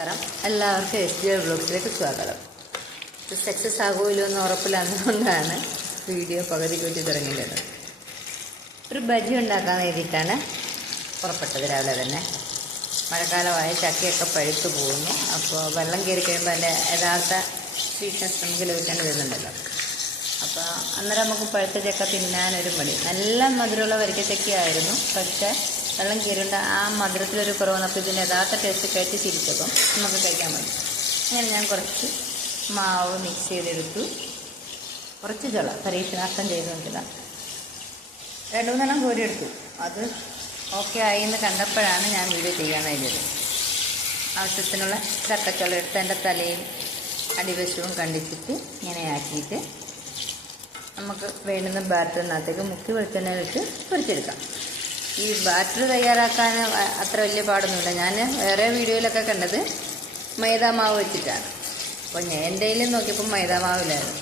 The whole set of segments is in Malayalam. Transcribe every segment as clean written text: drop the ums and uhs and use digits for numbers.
എല്ലാവർക്കും SJ വ്ലോഗ്സിലേക്ക് സ്വാഗതം. ഇത് സക്സസ് ആകുമല്ലോ എന്ന് ഉറപ്പില്ലാത്തതുകൊണ്ടാണ് വീഡിയോ പകുതി കൂട്ടി തുടങ്ങിയത്. ഒരു ബജി ഉണ്ടാക്കാൻ വേണ്ടിയിട്ടാണ് പുറപ്പെട്ടത്. രാവിലെ തന്നെ മഴക്കാലമായ ചക്കയൊക്കെ പഴുത്തു പോകുന്നു. അപ്പോൾ വെള്ളം കയറി കഴിയുമ്പോൾ അതിൻ്റെ യഥാർത്ഥ സ്വീറ്റ്നെസ് നമുക്ക് ലഭിക്കേണ്ടി വരുന്നുണ്ടല്ലോ. അപ്പോൾ അന്നേരം നമുക്ക് പഴുത്ത ചക്ക തിന്നാനൊരു മടി. നല്ല മധുരമുള്ള വരിക്കച്ചക്കയായിരുന്നു. പക്ഷേ വെള്ളം കയറിയുണ്ട് ആ മധുരത്തിലൊരു കുറവ് വന്നപ്പോൾ ഇതിൻ്റെ യഥാർത്ഥ ടേസ്റ്റ് കഴിച്ച് ചിരിച്ചപ്പം നമുക്ക് കഴിക്കാൻ പറ്റും. അങ്ങനെ ഞാൻ കുറച്ച് മാവ് മിക്സ് ചെയ്തെടുത്തു. കുറച്ച് ചുള പരീക്ഷണാർത്ഥം ചെയ്ത് നോക്കിയതാണ്. 2-3 കോരിയെടുത്തു. അത് ഓക്കെ ആയി എന്ന് കണ്ടപ്പോഴാണ് ഞാൻ വീഡിയോ ചെയ്യാനായത്. ആവശ്യത്തിനുള്ള ചക്കച്ചുള എടുത്ത് എൻ്റെ തലയും അടിവശവും കണ്ടിച്ചിട്ട് ഇങ്ങനെ ആക്കിയിട്ട് നമുക്ക് വേണ്ടുന്ന ബാറ്ററിനകത്തേക്ക് മുക്കി വെളിച്ചെണ്ണ വെച്ച് പൊരിച്ചെടുക്കാം. ഈ ബാറ്റർ തയ്യാറാക്കാൻ അത്ര വലിയ പാടൊന്നുമില്ല. ഞാൻ വേറെ വീഡിയോയിലൊക്കെ കണ്ടത് മൈദാമാവ് വെച്ചിട്ടാണ്. അപ്പോൾ ഞാൻ എൻ്റെ കയ്യിൽ നോക്കിയപ്പോൾ മൈദാമാവില്ലായിരുന്നു.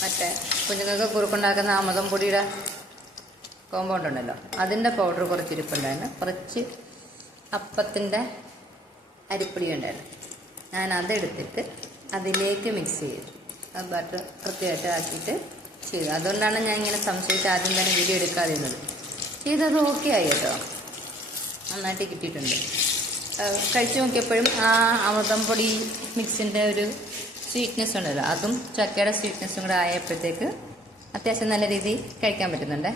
മറ്റേ കുഞ്ഞുങ്ങൾക്ക് കുറുക്കുണ്ടാക്കുന്ന ആമദം പൊടിയുടെ കോമ്പൗണ്ട് ഉണ്ടല്ലോ, അതിൻ്റെ പൗഡർ കുറച്ച് ഇരിപ്പുണ്ടായിരുന്നു. കുറച്ച് അപ്പത്തിൻ്റെ അരിപ്പൊടി ഉണ്ടായിരുന്നു. ഞാൻ അതെടുത്തിട്ട് അതിലേക്ക് മിക്സ് ചെയ്തു. ആ ബാറ്റർ കൃത്യമായിട്ട് ആക്കിയിട്ട് ചെയ്തു. അതുകൊണ്ടാണ് ഞാൻ ഇങ്ങനെ സംശയിച്ച് ആദ്യം തന്നെ വീഡിയോ എടുക്കാതിരുന്നത്. ചെയ്തത് ഓക്കെ ആയി കേട്ടോ, നന്നായിട്ട് കിട്ടിയിട്ടുണ്ട്. കഴിച്ചു നോക്കിയപ്പോഴും ആ അമൃതം പൊടി മിക്സിൻ്റെ ഒരു സ്വീറ്റ്നെസ് ഉണ്ടല്ലോ, അതും ചക്കയുടെ സ്വീറ്റ്നെസ്സും കൂടെ ആയപ്പോഴത്തേക്ക് അത്യാവശ്യം നല്ല രീതിയിൽ കഴിക്കാൻ പറ്റുന്നുണ്ട്.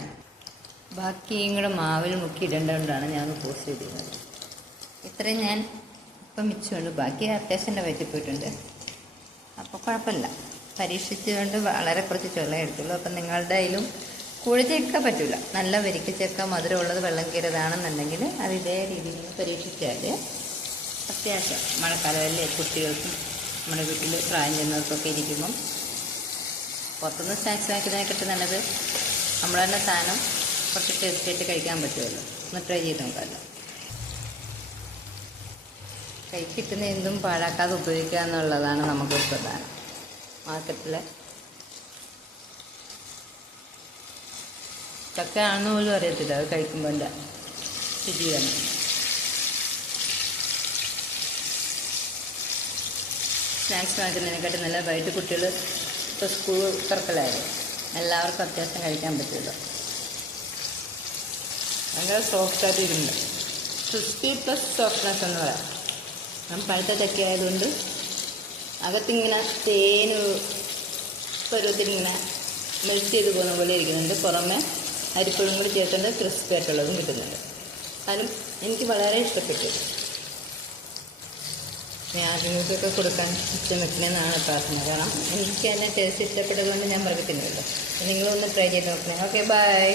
ബാക്കിയും കൂടെ മാവിൽ മുക്കി ഇടേണ്ടതുകൊണ്ടാണ് ഞാൻ പോസ്റ്റ് ചെയ്തിരുന്നത്. ഇത്രയും ഞാൻ ഇപ്പം മിച്ചമുണ്ട്. ബാക്കി അത്യാവശ്യം എൻ്റെ വയറ്റിൽ പോയിട്ടുണ്ട്. അപ്പോൾ കുഴപ്പമില്ല. പരീക്ഷിച്ചുകൊണ്ട് വളരെ കുറച്ച് ചുള്ള എടുത്തുള്ളൂ. അപ്പം നിങ്ങളുടെ കയ്യിലും കുഴച്ചേക്ക പറ്റില്ല. നല്ല വരിക്കച്ചക്ക മധുരമുള്ളത് വെള്ളം കയറിയതാണെന്നുണ്ടെങ്കിൽ അത് ഇതേ രീതിയിൽ പരീക്ഷിച്ചാൽ അത്യാവശ്യം മഴക്കാലമല്ലേ, കുട്ടികൾക്കും നമ്മുടെ വീട്ടിൽ പ്രായം ചെന്നവർക്കൊക്കെ ഇരിക്കുമ്പം പുറത്തുനിന്ന് സ്നാക്സ് വാങ്ങിക്കുന്നതിനെക്കാട്ട് നല്ലത് നമ്മൾ തന്നെ സാധനം കുറച്ച് ടേസ്റ്റായിട്ട് കഴിക്കാൻ പറ്റുമല്ലോ. ഒന്ന് ട്രൈ ചെയ്ത് നോക്കാമല്ലോ. കൈ കിട്ടുന്ന എന്തും പാഴാക്കാതെ ഉപയോഗിക്കുക എന്നുള്ളതാണ് നമുക്ക് പ്രധാനം. മാർക്കറ്റിൽ ചക്ക ആണെന്ന് പോലും അറിയത്തില്ല അത് കഴിക്കുമ്പോൾ എൻ്റെ രുചി തന്നെ. സ്നാക്സ് വാങ്ങിക്കുന്നതിനെക്കാട്ടി നല്ല വൈകിട്ട് കുട്ടികൾ ഇപ്പോൾ സ്കൂൾ തുറക്കലായിരുന്നു, എല്ലാവർക്കും അത്യാവശ്യം കഴിക്കാൻ പറ്റുമല്ലോ. ഭയങ്കര സോഫ്റ്റായിട്ട് ഇരുണ്ട്, ക്രിസ്പി പ്ലസ് സോഫ്റ്റ്നെസ് എന്ന് പറയാം. ഞാൻ പഴുത്ത ചക്ക ആയതുകൊണ്ട് അകത്തിങ്ങനെ തേന് പരുവത്തിലിങ്ങനെ മെൽറ്റ് ചെയ്ത് പോകുന്ന പോലെ ഇരിക്കുന്നുണ്ട്. പുറമെ അരിപ്പൊഴും കൂടി ചേർത്തുകൊണ്ട് ക്രിസ്പി ആയിട്ടുള്ളതും കിട്ടുന്നുണ്ട്. അതിനും എനിക്ക് വളരെ ഇഷ്ടപ്പെട്ടു. ഞാൻ നിങ്ങൾക്കൊക്കെ കൊടുക്കാൻ ഇഷ്ടം വെക്കണമെന്നാണ് പ്രാർത്ഥന. കാരണം എനിക്ക് അതിനെ ടേസ്റ്റ് ഇഷ്ടപ്പെട്ടതുകൊണ്ട് ഞാൻ പറയത്തില്ലല്ലോ. നിങ്ങളൊന്ന് ട്രൈ ചെയ്ത് നോക്കണേ. Okay, by.